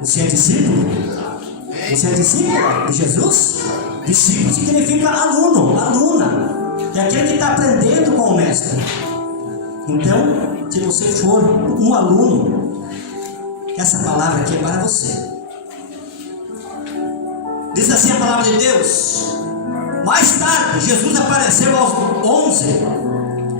Você é discípulo? Você é discípulo de Jesus? Discípulo significa aluno, aluna. É aquele que está aprendendo com o mestre. Então, se você for um aluno, essa palavra aqui é para você. Diz assim a palavra de Deus. Mais tarde, Jesus apareceu aos 11,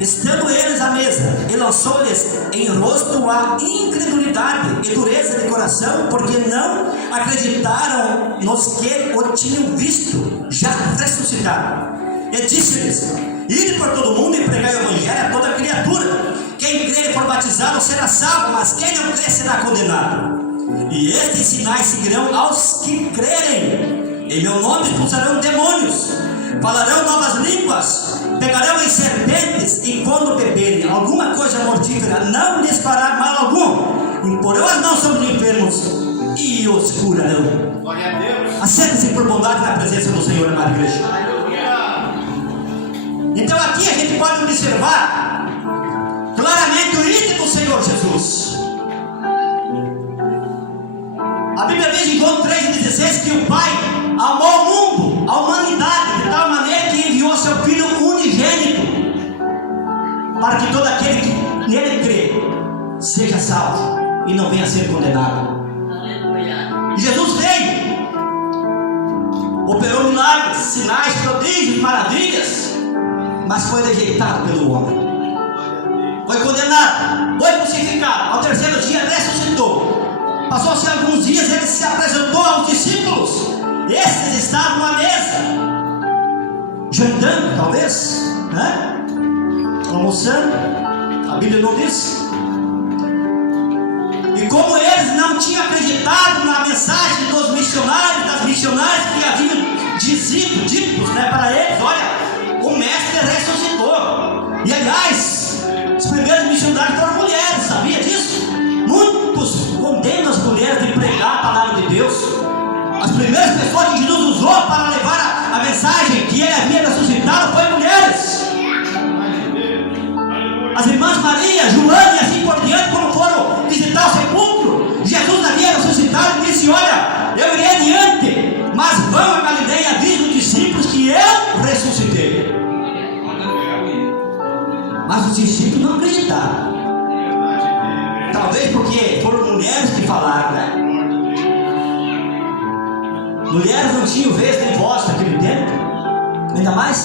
estando eles à mesa, e lançou-lhes em rosto a incredulidade e dureza de coração, porque não acreditaram nos que o tinham visto já ressuscitado. E disse-lhes: ide por todo mundo e pregai o evangelho a toda criatura. Quem crer e for batizado será salvo, mas quem não crer será condenado. E estes sinais seguirão aos que crerem. Em meu nome expulsarão demônios, falarão novas línguas, pegarão em serpentes, e quando beberem alguma coisa mortífera, não lhes fará mal algum. Imporão as mãos sobre os enfermos e os curarão. Glória a Deus. Assente-se por bondade na presença do Senhor, amada igreja. Então aqui a gente pode observar claramente o ídolo do Senhor Jesus. A Bíblia diz em João 3,16 que o Pai amou o mundo, a humanidade, de tal maneira que enviou seu Filho unigênito, para que todo aquele que nele crê seja salvo e não venha a ser condenado. E Jesus veio, operou milagres, sinais, prodígios, maravilhas, mas foi rejeitado pelo homem, foi condenado, foi crucificado. Ao terceiro dia ressuscitou. Passou-se alguns dias, ele se apresentou aos discípulos. Estes estavam à mesa, jantando, talvez, né? Almoçando. A Bíblia não diz. E como eles não tinham acreditado na mensagem dos missionários, das missionárias que haviam ditos, né, para eles: olha, o mestre ressuscitou. E aliás, os primeiros missionários foram mulheres, sabia disso? Muitos condenam as mulheres de pregar a palavra de Deus. As primeiras pessoas que Jesus usou para levar a mensagem que ele havia ressuscitado foi mulheres. As irmãs Maria, Joana e assim por diante, quando foram visitar o sepulcro, Jesus havia ressuscitado e disse: olha, eu irei adiante, mas vão a Galileia e avisem os discípulos que eu ressuscitei. Mas os discípulos não acreditaram. Talvez porque foram mulheres que falaram, né? Mulheres não tinham vez nem voz naquele tempo, ainda mais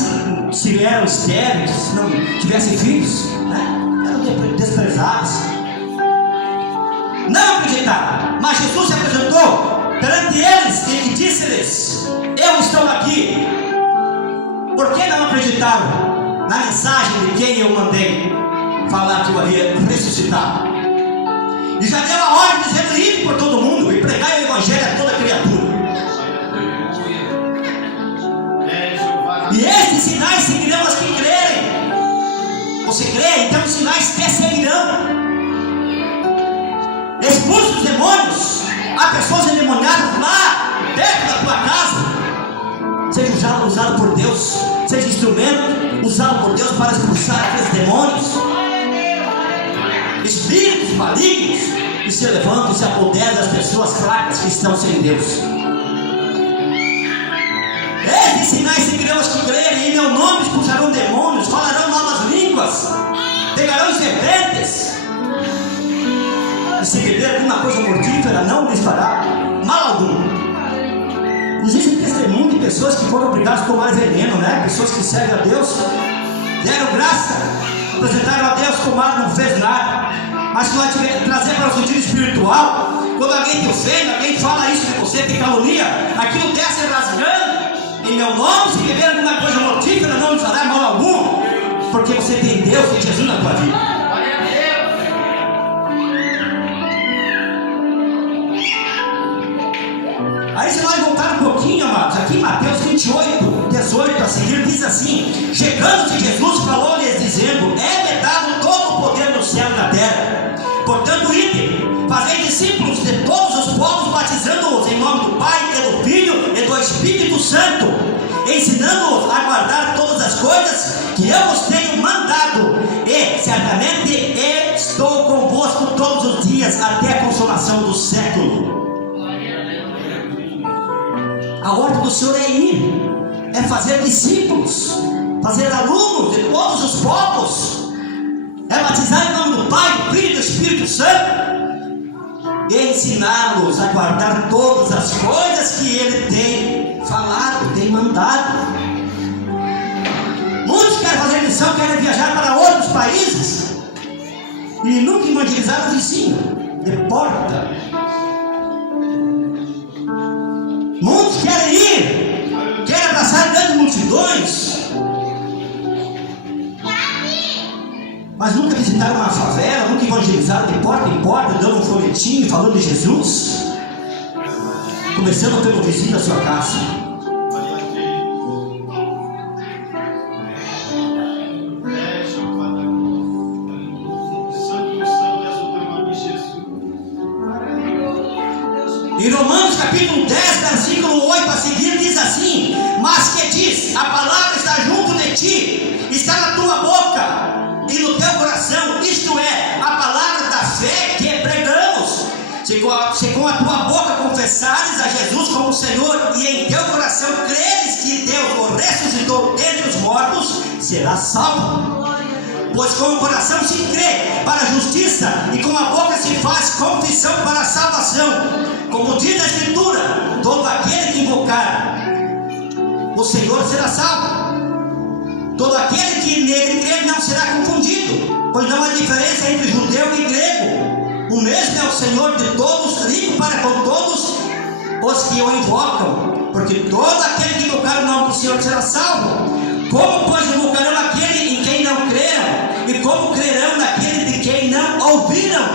se eram estéreis, se não tivessem filhos, né? Eram desprezadas. Não acreditaram, mas Jesus se apresentou perante eles e disse-lhes: eu estou aqui. Por que não acreditaram na mensagem de quem eu mandei falar que eu havia ressuscitado? E já deu a ordem dizendo: ide por todo mundo e pregai o evangelho a toda criatura. E estes sinais seguirão os que crerem. Você crê? Então os sinais te seguirão. Expulse os demônios. Há pessoas endemoniadas lá dentro da tua casa. Seja usado por Deus, seja instrumento usado por Deus para expulsar aqueles demônios. Espíritos malignos que se levantam e se apoderam das pessoas fracas que estão sem Deus. Estes sinais seguirão os que crerem. Em meu nome expulsarão demônios, falarão novas línguas, pegarão serpentes, e se beber alguma coisa mortífera, não lhes fará mal algum. Existe testemunho de pessoas que foram obrigadas a tomar veneno, né? Pessoas que servem a Deus, deram graça, apresentaram a Deus, tomaram, não fez nada. Mas se nós trazer para o sentido espiritual, quando alguém te ofende, alguém fala isso de você, te calunia, aquilo desce rasgando. Em meu nome, se beber alguma coisa mortífera, não lhe fará mal algum, porque você tem Deus, tem Jesus na tua vida. Aí se nós voltar um pouquinho, amados, aqui em Mateus 28, 18 a seguir, diz assim: chegando-se Jesus, falou-lhes dizendo: é-me dado todo o poder no céu e na terra. Portanto, ide, fazei discípulos de todos os povos, batizando-os em nome do Pai, e do Filho e do Espírito Santo, ensinando-os a guardar todas as coisas que eu vos tenho mandado, e certamente estou convosco todos os dias até a consumação do século. A ordem do Senhor é ir, é fazer discípulos, fazer alunos de todos os povos, é batizar em nome do Pai, do Filho e do Espírito Santo, e ensiná-los a guardar todas as coisas que Ele tem falado, tem mandado. Muitos querem fazer missão, querem viajar para outros países e nunca evangelizaram os ensinos de porta. Muitos querem ir, querem abraçar grandes multidões, mas nunca visitaram uma favela, nunca evangelizaram de porta em porta, dando um folhetinho, falando de Jesus, começando pelo vizinho da sua casa. Em Romanos capítulo 10, versículo 8 a seguir, diz assim: mas que diz, a palavra está junto de ti, está na tua boca e no teu coração, isto é, a palavra da fé que pregamos. Se com a tua boca confessares a Jesus como Senhor e em teu coração creres que Deus o ressuscitou dentre os mortos, serás salvo. Pois com o coração se crê para a justiça e com a boca se faz confissão para a salvação. Como diz a Escritura, todo aquele que invocar o Senhor será salvo. Todo aquele que nele crê não será confundido, pois não há diferença entre judeu e grego. O mesmo é o Senhor de todos, rico para com todos os que o invocam, porque todo aquele que invocar o nome do Senhor será salvo. Como, pois, invocarão aquele em quem não creram? E como crerão naquele de quem não ouviram?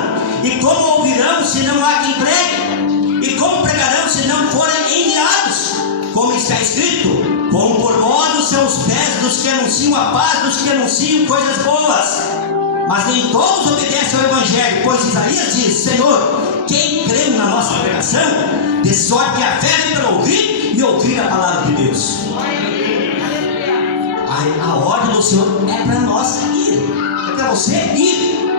E como ouvirão se não há quem pregue? E como pregarão se não forem enviados? Como está escrito: como por modo são os pés dos que anunciam a paz, dos que anunciam coisas boas. Mas nem todos obedecem ao Evangelho, pois Isaías diz: Senhor, quem creu na nossa pregação? De sorte que a fé vem para ouvir e ouvir a palavra de Deus. A ordem do Senhor é para nós ir, é para você ir.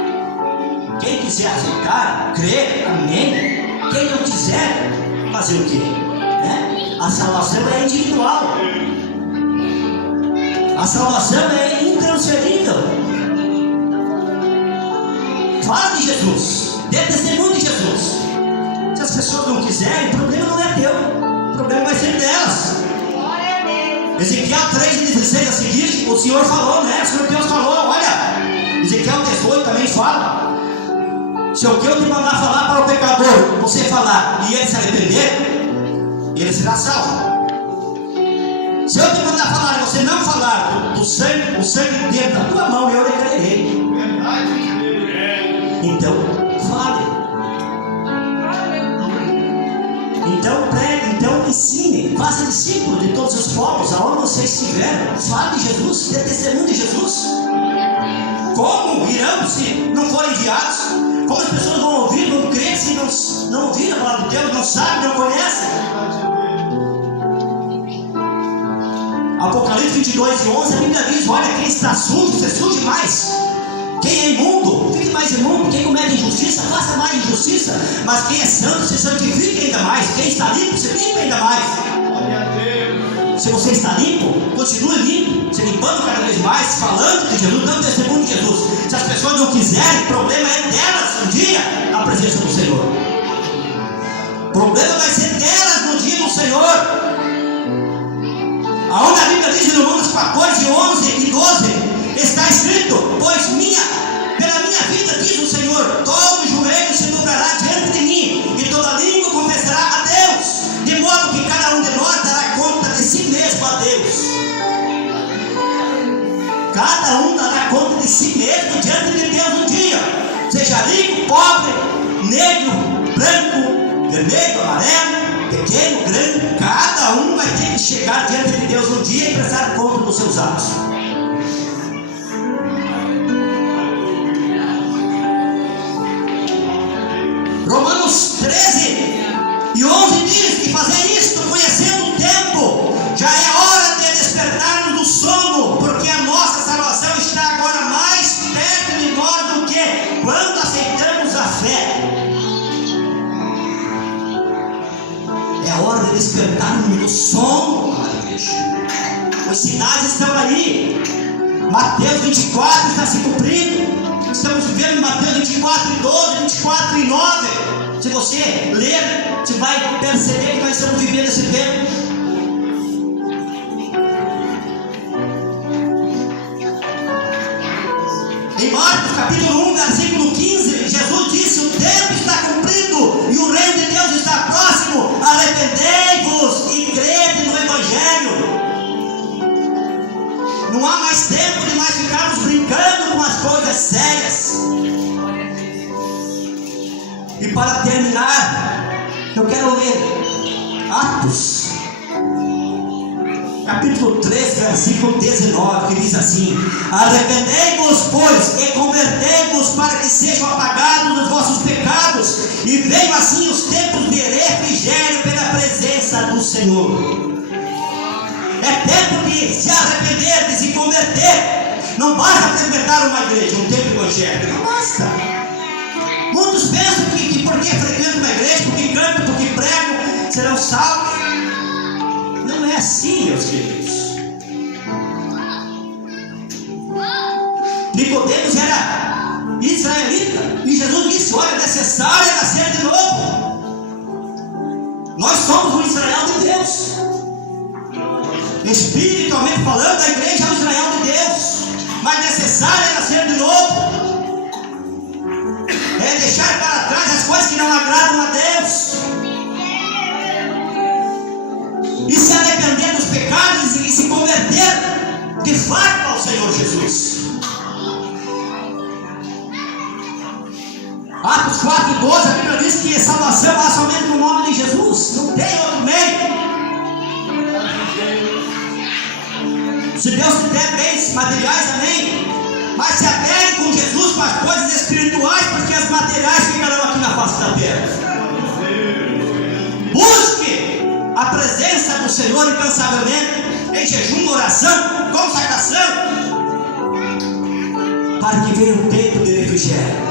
Quem quiser aceitar, crer, amém. Quem não quiser, fazer o quê? Né? A salvação é individual, a salvação é intransferível. Fala de Jesus, dê testemunho de Jesus. Se as pessoas não quiserem, o problema não é teu, o problema vai ser delas. Ezequiel 3,16 a seguir, o Senhor falou, né? O Senhor Deus falou, olha, Ezequiel 18 também fala: se eu te mandar falar para o pecador, você falar e ele se arrepender, ele será salvo. Se eu te mandar falar e você não falar do sangue, o sangue dentro da tua mão, eu declararei. Então, fale. Então pregue, então ensine, faça discípulo de todos os povos, aonde você estiver. Fale de Jesus, dê testemunho de Jesus. Como irão se não forem enviados? Como as pessoas vão ouvir, vão crer se não ouvirem a palavra de Deus, não sabem, não conhecem? Apocalipse 22:11, a Bíblia diz: olha, quem está sujo, você suje mais. Quem é imundo, fique mais imundo. Quem comete injustiça, faça mais injustiça. Mas quem é santo, se santifique ainda mais. Quem está limpo, se limpe ainda mais. Se você está limpo, continue limpo, se limpando cada vez mais, falando de Jesus, dando testemunho de Jesus. Se as pessoas não quiserem, o problema é delas no dia da presença do Senhor. O problema vai ser delas no dia do Senhor. Aonde a Bíblia diz em Romanos 14:11 e 12, está escrito: pois pela minha vida, diz o Senhor, todo joelho se dobrará diante de mim, e toda língua confessará a Deus, de modo que cada um de nós dará conta de si mesmo a Deus. Cada um dará conta de si mesmo diante de Deus um dia, seja rico, pobre, negro, branco, vermelho, amarelo, pequeno, grande. Cada um vai ter que chegar diante de Deus um dia e prestar conta dos seus atos. Romanos 13:11 diz que fazer isto, conhecendo o tempo, já é hora de despertarmos do sono, porque a nossa salvação está agora mais perto de nós do que quando aceitamos a fé. É hora de despertar no sono, amada igreja. Os sinais estão aí. Mateus 24 está se cumprindo. Estamos vivendo Mateus 24 e 12, 24 e 9. Se você ler, você vai perceber que nós estamos vivendo esse tempo. Em Marcos capítulo 1, versículo 15, Jesus disse: o tempo está cumprido e o reino de Deus está próximo. Arrependei-vos e crede no Evangelho. Não há mais tempo de nós ficarmos brincando com as coisas sérias. E para terminar, eu quero ler Atos capítulo 3, versículo 19, que diz assim: arrependei-vos, pois, e convertei-vos para que sejam apagados os vossos pecados, e venham assim os tempos de refrigério pela presença do Senhor. É tempo de se arrepender, de se converter. Não basta frequentar uma igreja, um templo evangélico, não basta. Muitos pensam que porque frequentam uma igreja, porque cantam, porque pregam, serão salvos. Não é assim, meus queridos. Nicodemos era israelita, e Jesus disse: olha, é necessário nascer de novo. Nós somos o Israel de Deus. Espiritualmente falando, a igreja é o Israel de Deus. Mas necessário é nascer de novo. É deixar para trás as coisas que não agradam a Deus. E se arrepender dos pecados e se converter de fato ao Senhor Jesus. Atos 4, 12, a Bíblia diz que a salvação há somente no nome de Jesus. Não tem outro meio. Se Deus te der bens materiais, amém. Mas se apegue com Jesus, com as coisas espirituais, porque as materiais ficarão aqui na face da terra. Busque a presença do Senhor incansavelmente, em jejum, oração, consagração, para que venha o tempo de refrigério.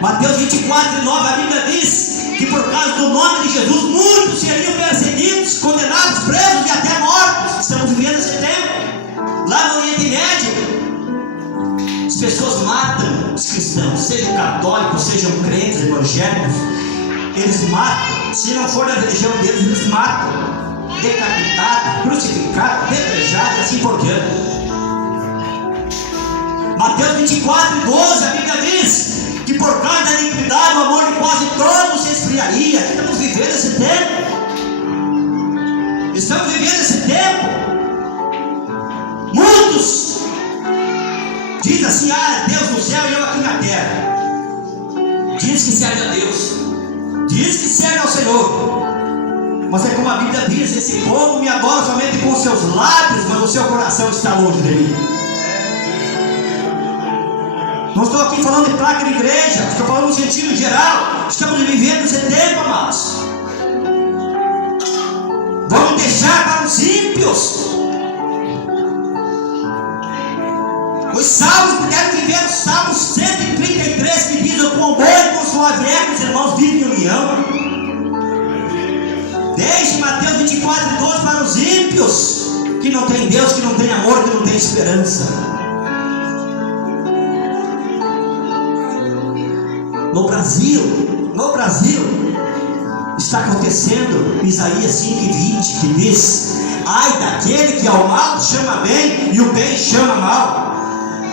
Mateus 24, 9, a Bíblia diz que por causa do nome de Jesus, muitos seriam perseguidos, condenados, presos e até mortos. Estamos vivendo esse tempo. Lá no Oriente Médio, as pessoas matam os cristãos, sejam católicos, sejam crentes, evangélicos. Eles matam. Se não for da religião deles, eles matam. Decapitado, crucificado, apedrejado e assim por diante. Mateus 24, 12, a Bíblia diz que por causa da iniquidade, o amor de quase todos se esfriaria. Estamos vivendo esse tempo. Estamos vivendo esse tempo. Muitos dizem assim: ah, Deus no céu e eu aqui na terra. Diz que serve a Deus, diz que serve ao Senhor, mas é como a Bíblia diz: esse povo me adora somente com os seus lábios, mas o seu coração está longe de mim. Não estou aqui falando de placa de igreja, estou falando no sentido geral. Estamos vivendo esse tempo, amados. Vamos deixar para os ímpios. Os salmos, puderam viver os salmos 133, que diz: o quão bom e quão suave é que os irmãos vivem em união. Deixe Mateus 24, 12 para os ímpios, que não tem Deus, que não tem amor, que não tem esperança. No Brasil, está acontecendo Isaías 5:20, que diz: ai daquele que ao mal chama bem e o bem chama mal,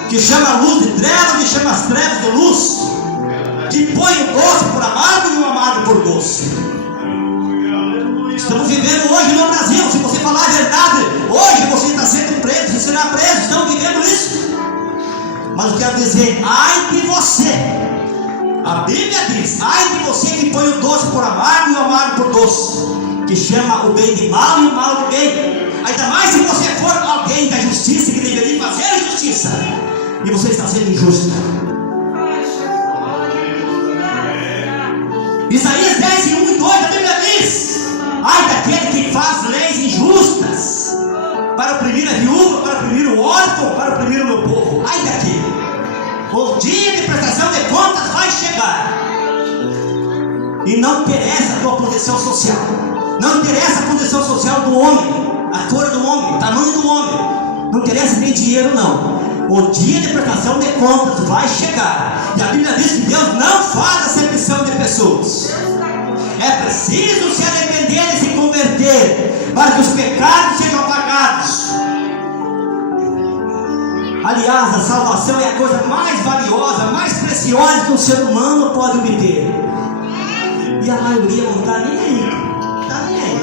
que chama a luz de trevas e chama as trevas de luz, que põe o doce por amargo e o amargo por doce. Estamos vivendo hoje no Brasil. Se você falar a verdade, hoje você está sendo preso, você será preso. Estamos vivendo isso. Mas eu quero dizer: ai de você. A Bíblia diz: ai de você que põe o doce por amargo e o amargo por doce, que chama o bem de mal e o mal de bem. Ainda mais se você for alguém da justiça, que deveria fazer a justiça, e você está sendo injusto. Isaías 10, 1 e 2, a Bíblia diz: ai daquele que faz leis injustas, para oprimir a viúva, para oprimir o órfão, para oprimir o meu povo. Ai daquele. O dia de prestação de contas vai chegar. E não interessa a tua posição social. Não interessa a posição social do homem, a cor do homem, o tamanho do homem. Não interessa nem dinheiro, não. O dia de prestação de contas vai chegar. E a Bíblia diz que Deus não faz acepção de pessoas. É preciso se arrepender e se converter para que os pecados sejam apagados. Aliás, a salvação é a coisa mais valiosa, mais preciosa que um ser humano pode obter. E a maioria não está nem aí. Está nem aí.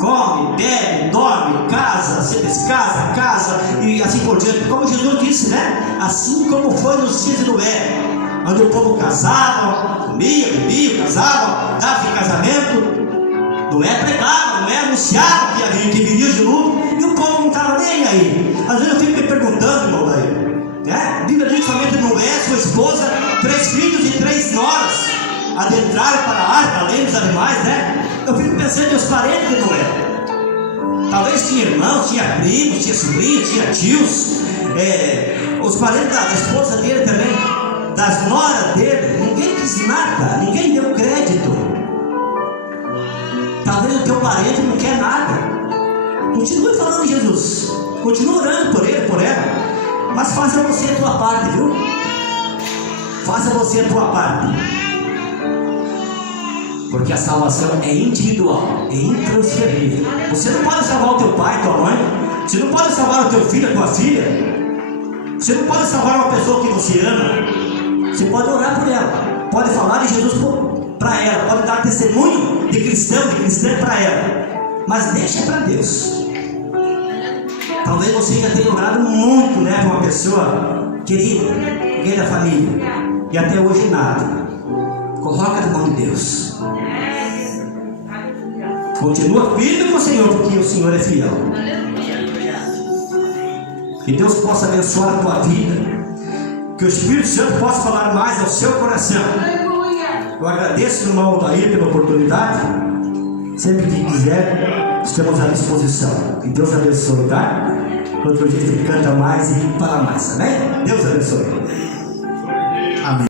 Come, bebe, dorme, casa, se descasa, casa e assim por diante. Como Jesus disse, né? Assim como foi nos dias de Noé, onde o povo casava, comia, bebia, casava, dava em casamento. Noé pregava, Noé anunciava que viria o dilúvio, e o povo não estava nem aí. Às vezes eu fico me perguntando, irmão, né? A Bíblia diz que somente Noé, sua esposa, 3 filhos e 3 noras adentraram para a arca, além dos animais, né? Eu fico pensando nos parentes de Noé. Talvez tinha irmãos, tinha primos, tinha sobrinhos, tinha tios, os parentes da esposa dele também, das noras dele. Ninguém quis nada, ninguém deu crédito. Talvez o teu parente não quer nada. Continue falando de Jesus, continue orando por ele, por ela, mas faça você a tua parte, viu? Faça você a tua parte. Porque a salvação é individual, é intransferível. Você não pode salvar o teu pai, tua mãe. Você não pode salvar o teu filho, a tua filha. Você não pode salvar uma pessoa que você ama. Você pode orar por ela, pode falar de Jesus para ela, pode dar testemunho de cristã para ela, mas deixa para Deus. Talvez você já tenha orado muito, né, para uma pessoa querida, alguém da família, e até hoje nada. Coloca na mão de Deus. Continua firme com o Senhor, porque o Senhor é fiel. Que Deus possa abençoar a tua vida. Que o Espírito Santo possa falar mais ao seu coração. Eu agradeço, irmão Aldair, pela oportunidade. Sempre que quiser, estamos à disposição. Que Deus abençoe, tá? Outro dia ele canta mais e fala mais, amém? Deus abençoe.